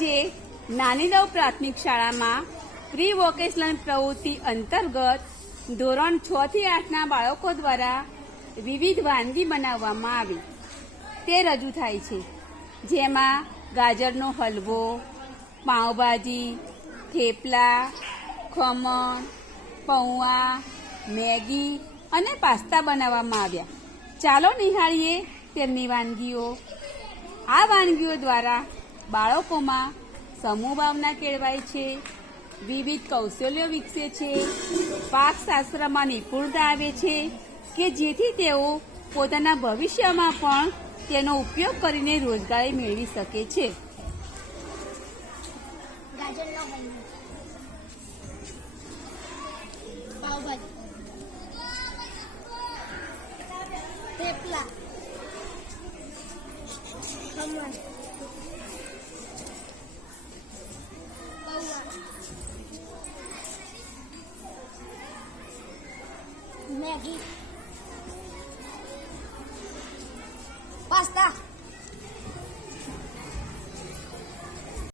આજે નાનીદવ પ્રાથમિક શાળામાં પ્રી વોકેશનલ પ્રવૃત્તિ અંતર્ગત ધોરણ 6 થી 8ના બાળકો દ્વારા વિવિધ વાનગી બનાવવામાં આવી તે રજૂ થાય છે, જેમાં ગાજરનો હલવો, પાઉંભાજી, થેપલા, ખમણ, પૌવા, મેગી અને પાસ્તા બનાવવામાં આવ્યા. ચાલો નિહાળીએ તેમની વાનગીઓ. આ વાનગીઓ દ્વારા બાળકોમાં સમૂહ ભાવના કેળવાય છે, વિવિધ કૌશલ્યો વિકસે છે, પાકશાસ્ત્રમાં નિપુણતા આવે છે કે જેથી તેઓ પોતાના ભવિષ્યમાં પણ તેનો ઉપયોગ કરીને રોજગારી મેળવી શકે છે. ગાજરનો હલવો, પાવભાજી, થેપલા, ખમણ, પૌવા, મેગી, પાસ્તા.